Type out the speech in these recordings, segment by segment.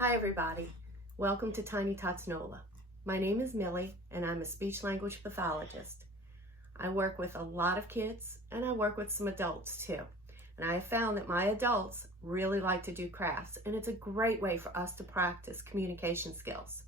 Hi everybody, welcome to Tiny Tots NOLA. My name is Millie and I'm a speech language pathologist. I work with a lot of kids and I work with some adults too. And I have found that my adults really like to do crafts and it's a great way for us to practice communication skills.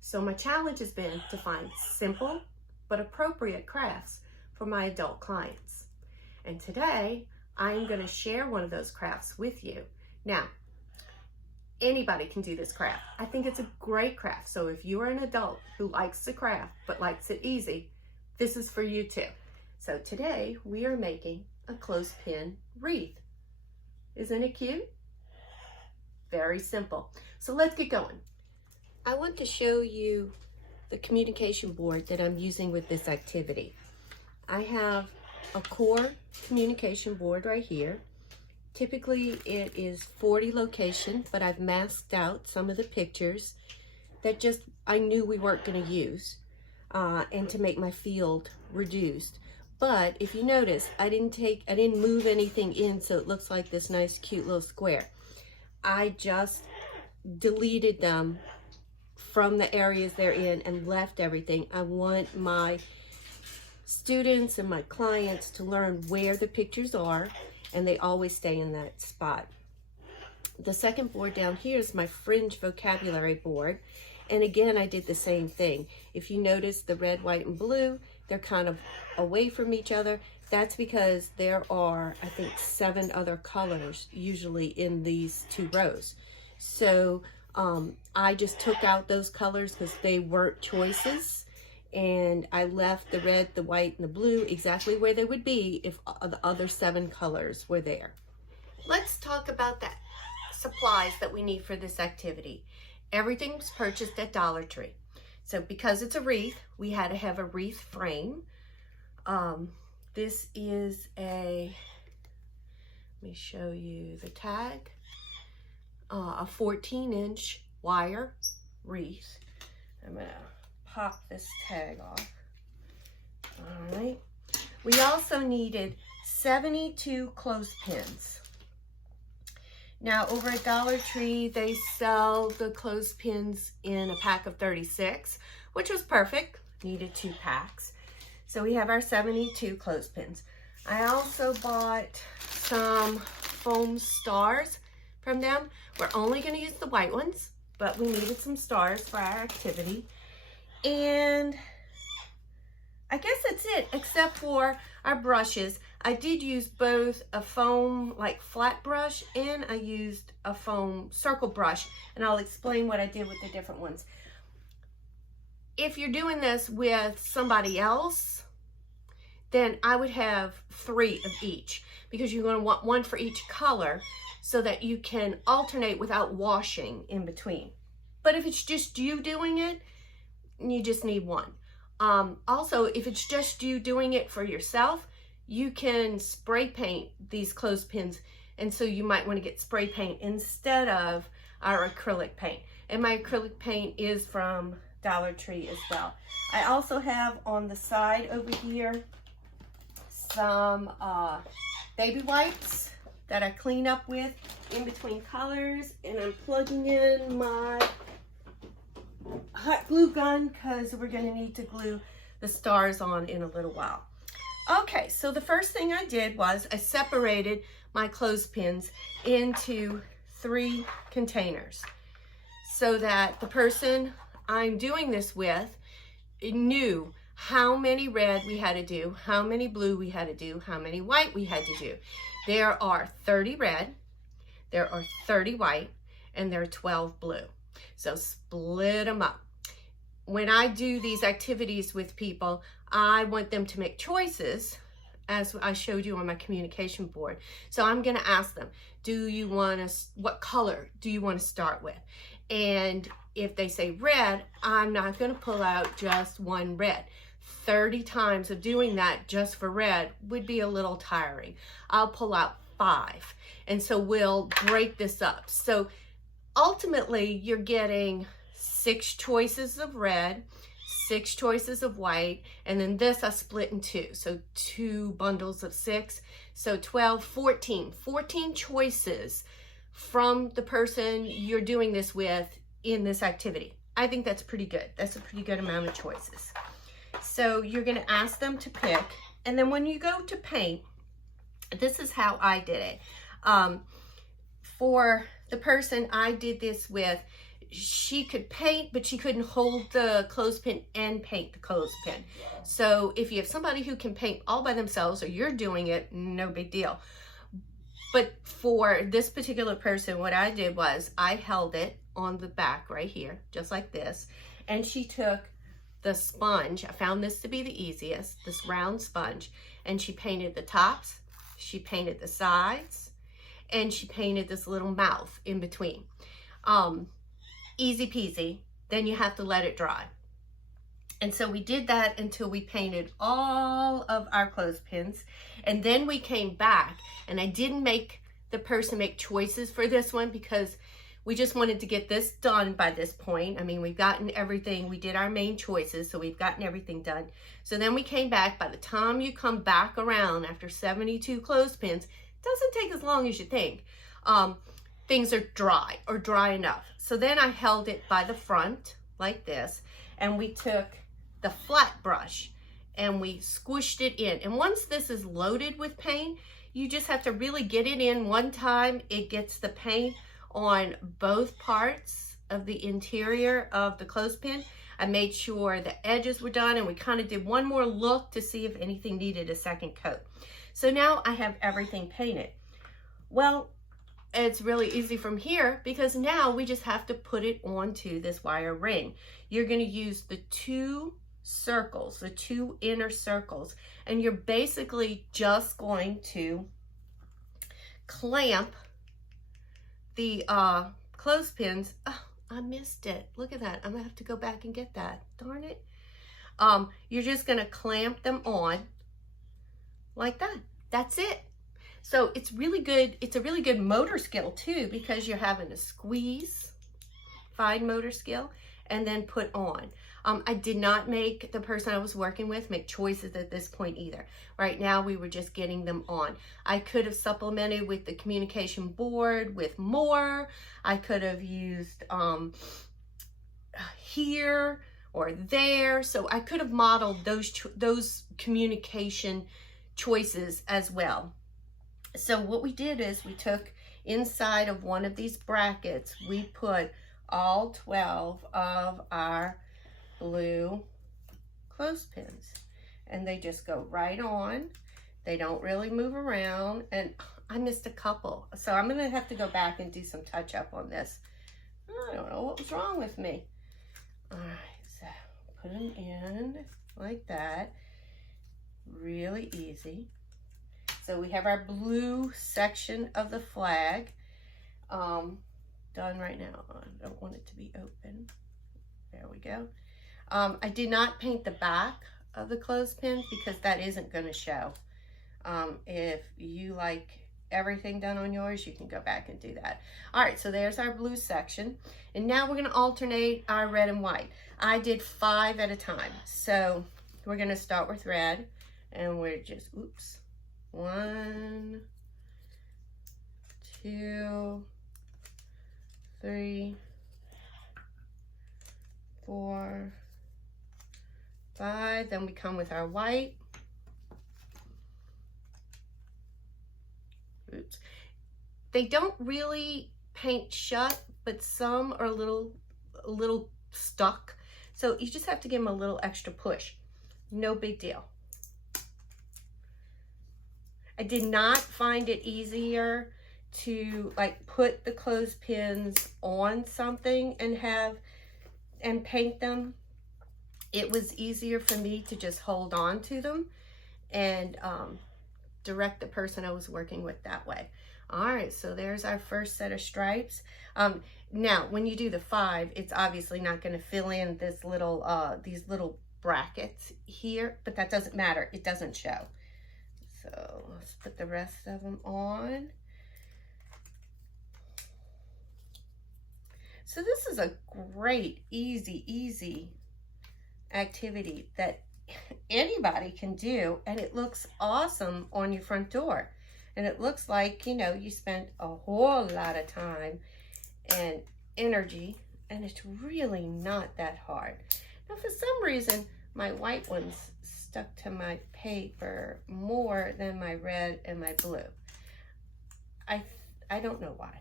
So my challenge has been to find simple but appropriate crafts for my adult clients. And today I'm going to share one of those crafts with you. Now, anybody can do this craft. I think it's a great craft. So if you are an adult who likes the craft but likes it easy, this is for you too. So today we are making a clothespin wreath. Isn't it cute? Very simple. So let's get going. I want to show you the communication board that I'm using with this activity. I have a core communication board right here. Typically it is 40 locations, but I've masked out some of the pictures that just I knew we weren't going to use and to make my field reduced. But if you notice, I didn't move anything in so it looks like this nice cute little square. I just deleted them from the areas they're in and left everything. I want my students and my clients to learn where the pictures are, and they always stay in that spot. The second board down here is my fringe vocabulary board. And again, I did the same thing. If you notice the red, white, and blue, they're kind of away from each other. That's because there are, I think, 7 other colors usually in these 2 rows. So I just took out those colors because they weren't choices. And I left the red, the white, and the blue exactly where they would be if the other 7 colors were there. Let's talk about the supplies that we need for this activity. Everything was purchased at Dollar Tree. So because it's a wreath, we had to have a wreath frame. This is let me show you the tag, a 14-inch wire wreath. I'm gonna pop this tag off. All right. We also needed 72 clothespins. Now over at Dollar Tree, they sell the clothespins in a pack of 36, which was perfect. Needed 2 packs. So we have our 72 clothespins. I also bought some foam stars from them. We're only going to use the white ones, but we needed some stars for our activity. And I guess that's it, except for our brushes. I did use both a foam like flat brush and I used a foam circle brush, and I'll explain what I did with the different ones. If you're doing this with somebody else, then I would have 3 of each, because you're going to want 1 for each color so that you can alternate without washing in between. But if it's just you doing it, you just need 1. Also, if it's just you doing it for yourself, you can spray paint these clothespins, and so you might want to get spray paint instead of our acrylic paint. And my acrylic paint is from Dollar Tree as well. I also have on the side over here some baby wipes that I clean up with in between colors, and I'm plugging in my hot glue gun because we're going to need to glue the stars on in a little while. Okay, so the first thing I did was I separated my clothespins into 3 containers so that the person I'm doing this with knew how many red we had to do, how many blue we had to do, how many white we had to do. There are 30 red, there are 30 white, and there are 12 blue. So split them up. When I do these activities with people, I want them to make choices, as I showed you on my communication board. So I'm going to ask them, what color do you want to start with? And if they say red, I'm not going to pull out just 1 red. 30 times of doing that just for red would be a little tiring. I'll pull out 5. And so we'll break this up. So ultimately, you're getting 6 choices of red, 6 choices of white, and then this I split in 2. So 2 bundles of 6. So 12, 14 choices from the person you're doing this with in this activity. I think that's pretty good. That's a pretty good amount of choices. So you're going to ask them to pick, and then when you go to paint, this is how I did it. For the person I did this with, she could paint, but she couldn't hold the clothespin and paint the clothespin. So if you have somebody who can paint all by themselves, or you're doing it, no big deal. But for this particular person, what I did was I held it on the back right here, just like this. And she took the sponge. I found this to be the easiest, this round sponge. And she painted the tops, she painted the sides, and she painted this little mouth in between. Easy peasy. Then you have to let it dry. And so we did that until we painted all of our clothespins. And then we came back, and I didn't make the person make choices for this one because we just wanted to get this done by this point. I mean, we've gotten everything. We did our main choices, so we've gotten everything done. So then we came back. By the time you come back around after 72 clothespins, it doesn't take as long as you think. Things are dry or dry enough. So then I held it by the front like this, and we took the flat brush and we squished it in. And once this is loaded with paint, you just have to really get it in one time. It gets the paint on both parts of the interior of the clothespin. I made sure the edges were done, and we kind of did one more look to see if anything needed a second coat. So now I have everything painted. Well, it's really easy from here because now we just have to put it onto this wire ring. You're going to use the two circles, the two inner circles, and you're basically just going to clamp the clothespins. Oh, I missed it. Look at that. I'm gonna have to go back and get that. Darn it. You're just gonna clamp them on like that. That's it. So it's really good. It's a really good motor skill too, because you're having to squeeze, fine motor skill, and then put on. I did not make the person I was working with make choices at this point either. Right now we were just getting them on. I could have supplemented with the communication board with more. I could have used here or there. So I could have modeled those communication choices as well. So what we did is we took inside of one of these brackets, we put all 12 of our blue clothespins, and they just go right on. They don't really move around, and I missed a couple, so I'm gonna have to go back and do some touch up on this. I don't know what was wrong with me. All right, so put them in like that, really easy. So we have our blue section of the flag done right now. I don't want it to be open. There we go. I did not paint the back of the clothespin because that isn't going to show. If you like everything done on yours, you can go back and do that. All right, so there's our blue section. And now we're going to alternate our red and white. I did 5 at a time. So we're going to start with red, and we're just, oops. 1, 2, 3, 4, 5. Then we come with our white. Oops. They don't really paint shut, but some are a little stuck. So you just have to give them a little extra push. No big deal. I did not find it easier to like put the clothespins on something and paint them. It was easier for me to just hold on to them and direct the person I was working with that way. All right, so there's our first set of stripes. Now, when you do the 5, it's obviously not going to fill in this little these little brackets here, but that doesn't matter. It doesn't show. So let's put the rest of them on. So this is a great, easy activity that anybody can do, and it looks awesome on your front door. And it looks like, you know, you spent a whole lot of time and energy, and it's really not that hard. Now, for some reason, my white ones stuck to my paper more than my red and my blue. I don't know why.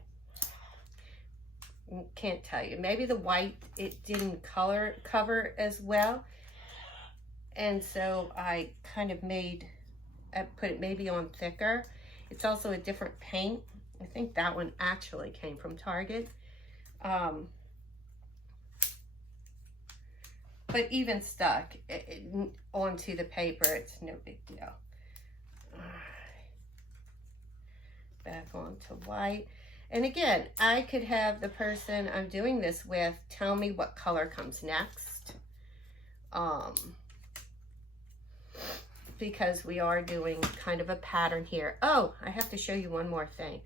Can't tell you. Maybe the white, it didn't cover as well. And so I kind of put it maybe on thicker. It's also a different paint. I think that one actually came from Target. But even stuck onto the paper, it's no big deal. Back onto white. And again, I could have the person I'm doing this with tell me what color comes next. Because we are doing kind of a pattern here. Oh, I have to show you one more thing.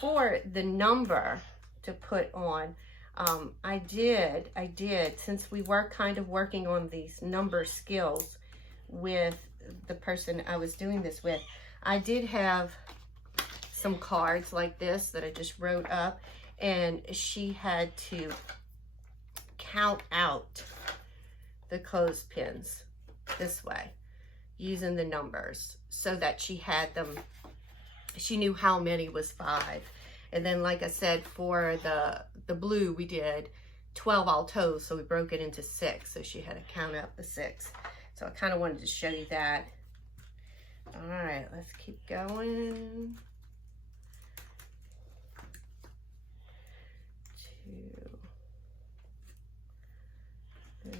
For the number to put on, I did, since we were kind of working on these number skills with the person I was doing this with, I did have some cards like this that I just wrote up, and she had to count out the clothespins this way using the numbers so that she had them, she knew how many was 5. And then, like I said, for the blue, we did 12 all toes, so we broke it into 6, so she had to count out the 6. So I kind of wanted to show you that. All right, let's keep going. 2, 3.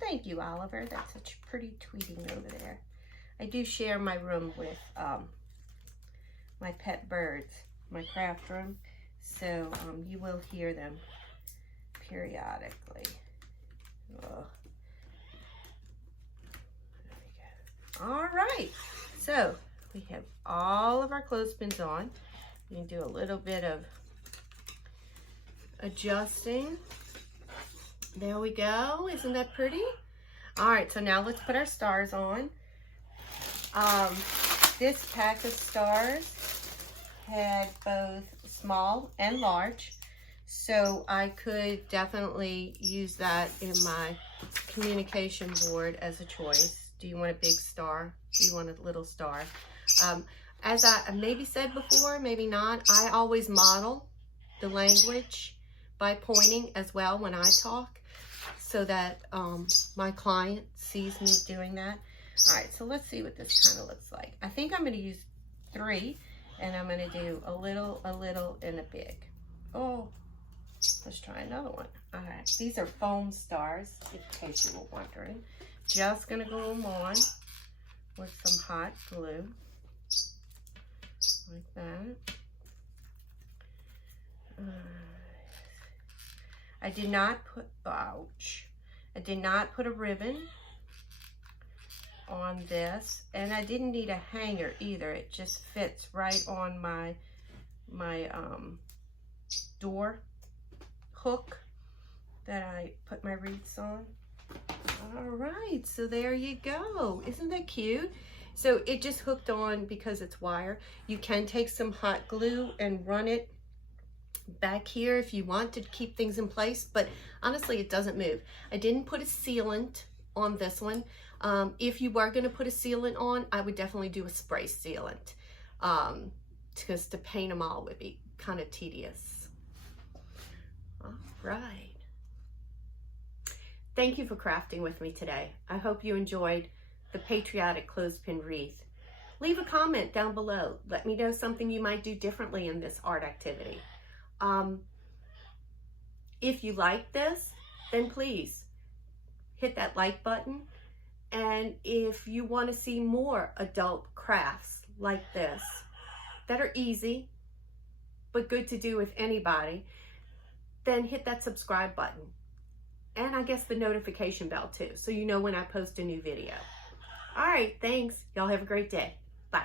Thank you, Oliver. That's such pretty tweeting over there. I do share my room with my pet birds, my craft room, so you will hear them periodically. Ugh. There we go. All right, so we have all of our clothespins on. You can do a little bit of adjusting. There we go. Isn't that pretty? All right, so now let's put our stars on. This pack of stars had both small and large, so I could definitely use that in my communication board as a choice. Do you want a big star? Do you want a little star? As I maybe said before, maybe not, I always model the language by pointing as well when I talk, so that my client sees me doing that. All right, so let's see what this kind of looks like. I think I'm going to use 3, and I'm going to do a little, and a big. Oh, let's try another one. All right, these are foam stars, in case you were wondering. Just going to glue them on with some hot glue, like that. I did not put, ouch, I did not put a ribbon on this, and I didn't need a hanger either. It just fits right on my door hook that I put my wreaths on. All right, so there you go. Isn't that cute? So it just hooked on because it's wire. You can take some hot glue and run it back here if you want to keep things in place, but honestly, it doesn't move. I didn't put a sealant on this one. If you were going to put a sealant on, I would definitely do a spray sealant, because to paint them all would be kind of tedious. All right. Thank you for crafting with me today. I hope you enjoyed the patriotic clothespin wreath. Leave a comment down below. Let me know something you might do differently in this art activity. If you like this, then please hit that like button. And if you want to see more adult crafts like this that are easy but good to do with anybody, then hit that subscribe button. And I guess the notification bell too, so you know when I post a new video. All right, thanks. Y'all have a great day. Bye.